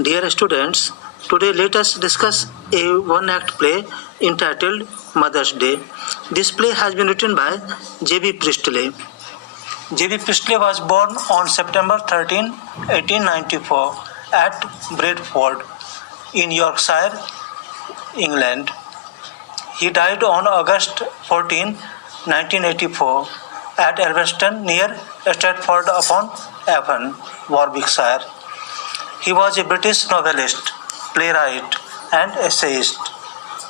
Dear students, today let us discuss a one-act play entitled Mother's Day. This play has been written by J.B. Priestley. J.B. Priestley was born on September 13, 1894 at Bradford in Yorkshire, England. He died on August 14, 1984 at Elveston near Stratford-upon-Avon, Warwickshire. He was a British novelist, playwright, and essayist.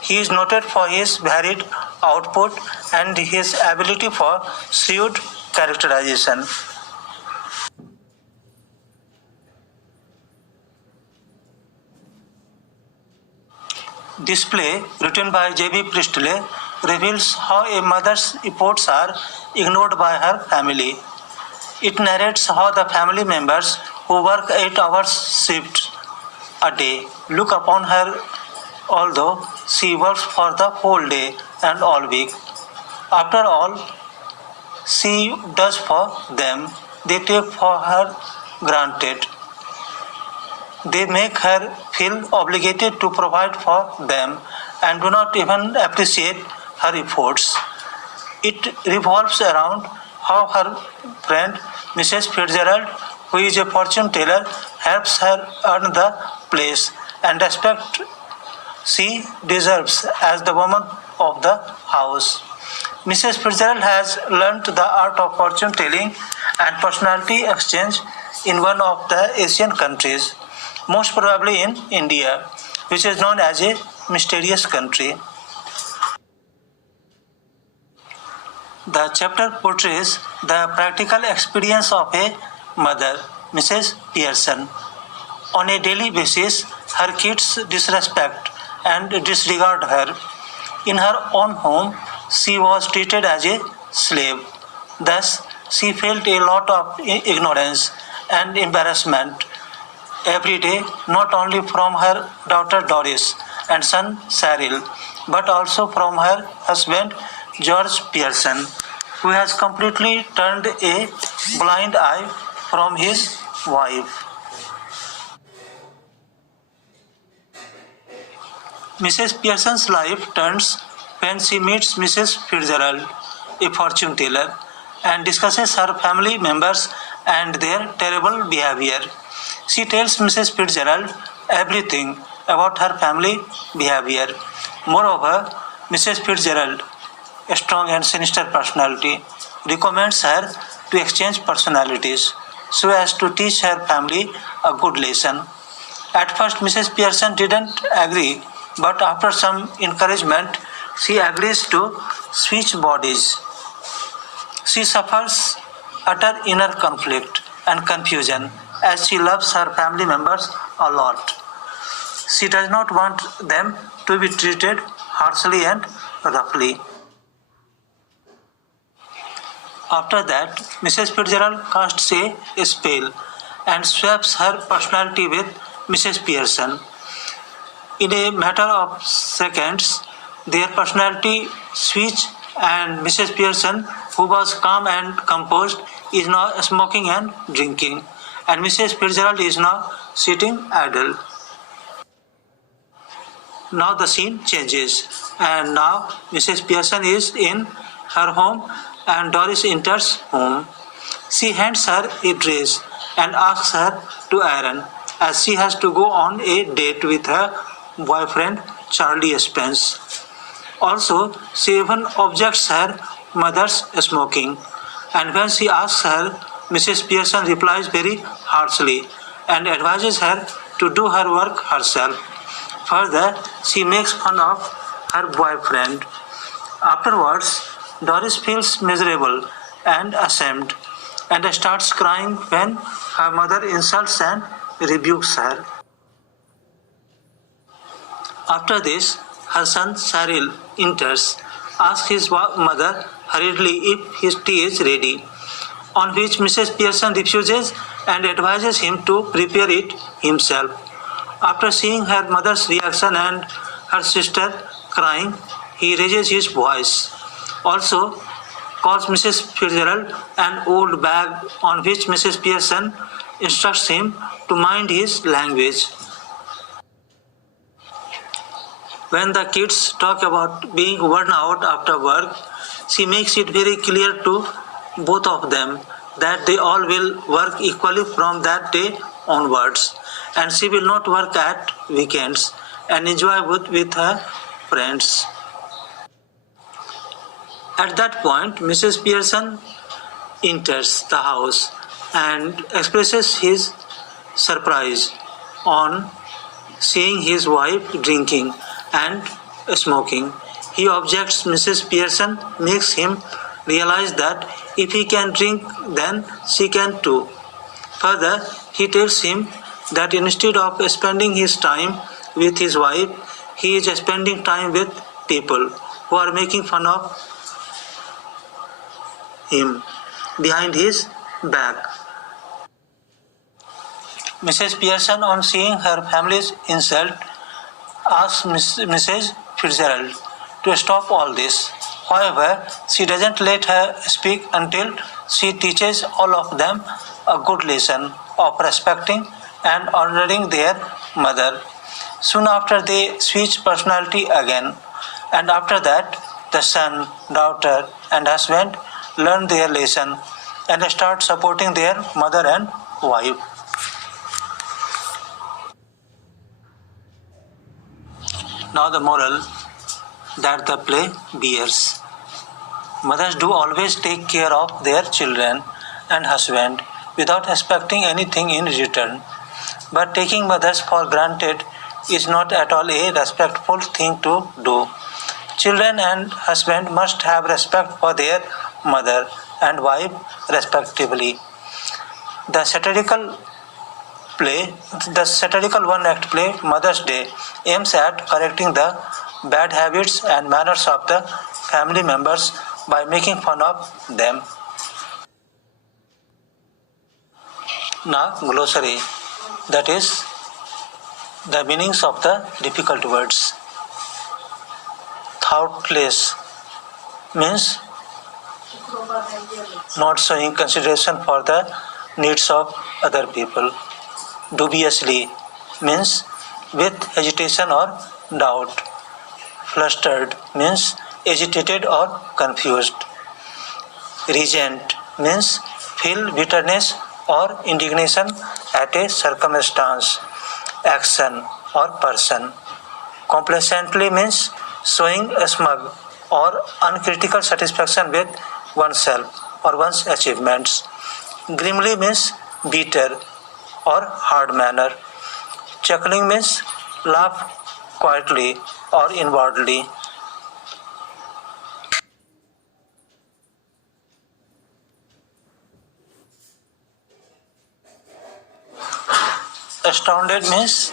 He is noted for his varied output and his ability for shrewd characterization. This play, written by J.B. Priestley, reveals how a mother's efforts are ignored by her family. It narrates how the family members who work 8-hour shifts a day look upon her although she works for the whole day and all week. After all she does for them, they take for her granted. They make her feel obligated to provide for them and do not even appreciate her efforts. It revolves around how her friend Mrs. Fitzgerald, who is a fortune teller, helps her earn the place and respect she deserves as the woman of the house. Mrs. Fitzgerald has learnt the art of fortune telling and personality exchange in one of the Asian countries, most probably in India, which is known as a mysterious country. The chapter portrays the practical experience of a mother, Mrs. Pearson. On a daily basis, her kids disrespect and disregard her. In her own home, she was treated as a slave. Thus, she felt a lot of ignorance and embarrassment every day, not only from her daughter Doris and son Cyril, but also from her husband George Pearson, who has completely turned a blind eye from his wife. Mrs. Pearson's life turns when she meets Mrs. Fitzgerald, a fortune teller, and discusses her family members and their terrible behavior. She tells Mrs. Fitzgerald everything about her family behavior. Moreover, Mrs. Fitzgerald, a strong and sinister personality, recommends her to exchange personalities so as to teach her family a good lesson. At first, Mrs. Pearson didn't agree, but after some encouragement, she agrees to switch bodies. She suffers utter inner conflict and confusion as she loves her family members a lot. She does not want them to be treated harshly and roughly. After that, Mrs. Fitzgerald casts a spell and swaps her personality with Mrs. Pearson. In a matter of seconds, their personality switch and Mrs. Pearson, who was calm and composed, is now smoking and drinking, and Mrs. Fitzgerald is now sitting idle. Now the scene changes, and now Mrs. Pearson is in her home and Doris enters home. She hands her a dress and asks her to iron, as she has to go on a date with her boyfriend Charlie Spence. Also, she even objects her mother's smoking, and when she asks her, Mrs. Pearson replies very harshly and advises her to do her work herself. Further, she makes fun of her boyfriend. Afterwards, Doris feels miserable and ashamed and starts crying when her mother insults and rebukes her. After this, her son Cyril enters, asks his mother hurriedly if his tea is ready, on which Mrs. Pearson refuses and advises him to prepare it himself. After seeing her mother's reaction and her sister crying, he raises his voice. Also, calls Mrs. Fitzgerald an old bag, on which Mrs. Pearson instructs him to mind his language. When the kids talk about being worn out after work, she makes it very clear to both of them that they all will work equally from that day onwards, and she will not work at weekends and enjoy with her friends. At that point, Mrs. Pearson enters the house and expresses his surprise on seeing his wife drinking and smoking. He objects. Mrs. Pearson makes him realize that if he can drink, then she can too. Further, he tells him that instead of spending his time with his wife, he is spending time with people who are making fun of him behind his back. Mrs. Pearson, on seeing her family's insult, asks Mrs. Fitzgerald to stop all this. However, she doesn't let her speak until she teaches all of them a good lesson of respecting and honoring their mother. Soon after, they switch personality again, and after that, the son, daughter, and husband learn their lesson and start supporting their mother and wife. Now the moral that the play bears. Mothers do always take care of their children and husband without expecting anything in return. But taking mothers for granted is not at all a respectful thing to do. Children and husband must have respect for their mother and wife respectively. The satirical one-act play Mother's Day aims at correcting the bad habits and manners of the family members by making fun of them. Now, glossary, that is the meanings of the difficult words. Thoughtless means not showing consideration for the needs of other people. Dubiously means with hesitation or doubt. Flustered means agitated or confused. Resent means feel bitterness or indignation at a circumstance, action, or person. Complacently means showing a smug or uncritical satisfaction with oneself or one's achievements. Grimly means bitter or hard manner. Chuckling means laugh quietly or inwardly. Astounded means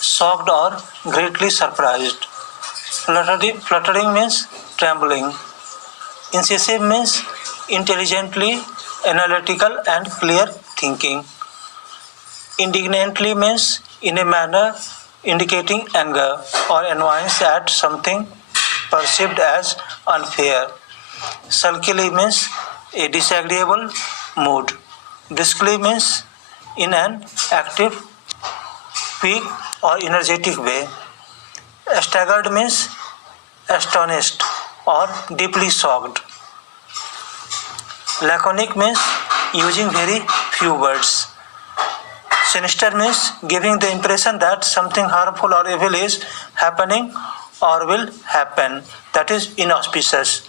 shocked or greatly surprised. Fluttering means trembling. Incisive means intelligently analytical and clear thinking. Indignantly means in a manner indicating anger or annoyance at something perceived as unfair. Sulkily means a disagreeable mood. Briskly means in an active, quick, or energetic way. Staggered means astonished or deeply shocked. Laconic means using very few words. Sinister means giving the impression that something harmful or evil is happening or will happen, that is inauspicious.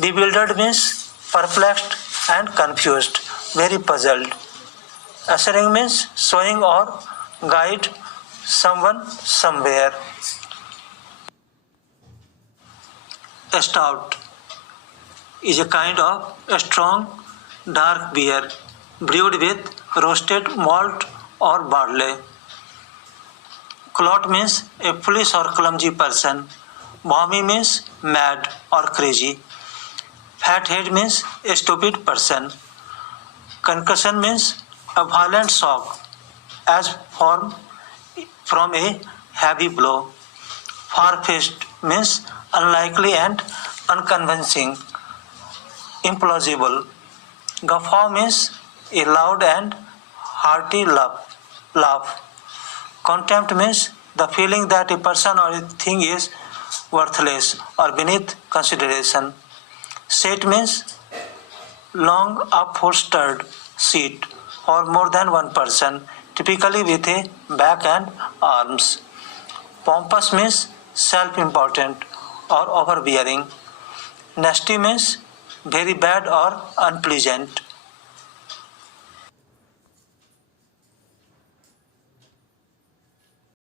Bewildered means perplexed and confused, very puzzled. Ushering means showing or guide someone somewhere. Stout is a kind of strong dark beer brewed with roasted malt or barley. Clot means a foolish or clumsy person. Balmy means mad or crazy. Fathead means a stupid person. Concussion means a violent shock as from a heavy blow. Far-fetched means unlikely and unconvincing. Implausible. Guffaw means a loud and hearty laugh. Contempt means the feeling that a person or a thing is worthless or beneath consideration. Set means long upholstered seat for more than one person, typically with a back and arms. Pompous means self-important or overbearing. Nasty means very bad or unpleasant.